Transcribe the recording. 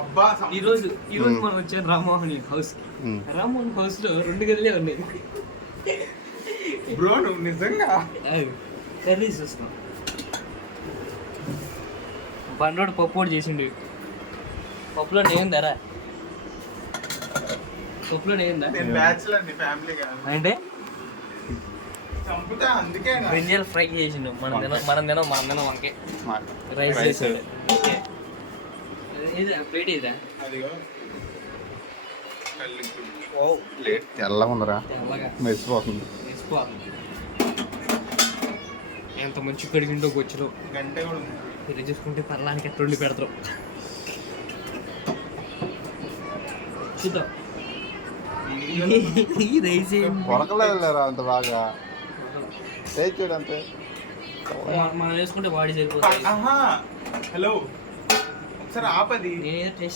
అబ్బా ఈరోజు మనం వచ్చాను రామ్మోహన్ హౌస్. రామ్మోహన్ హౌస్ లో 2 గదులే ఉన్నాయి. బ్రో నువ్వు నిజంగా కర్రీస్ చూస్తున్నాం. బండోడు పప్పు చేసిండు. పప్పులో నేను ధర పప్పులో నేను నేను బ్యాచులర్ ని ఫ్యామిలీ కాదు అంటే చంపుతా అందుకే బ్రింజల్ ఫ్రై చేసిండు. మనం తినం వంకే రైస్ చేసాడు. ప్లేట్ ఇదా అదిగో తెల్లగా ఉందరా, తెల్లగా మెరిసిపోతుంది. వేసిపోతుంది. ఎంత మంచి కడిగిండో గొచ్చులో. గంట కూడా ఉంది. ఇలా చూసుకుంటే పర్లానికి ఎట్లా వండి పెడతారు చూద్దాం. ఈ రైస్ ఉడకలేదులేరా అంత బాగా, చూడు అంతే. మనం వేసుకుంటే బాడీ సరిపోతుంది. ఆహా హలో ఒకసారి ఆపది. నేనేదో టెస్ట్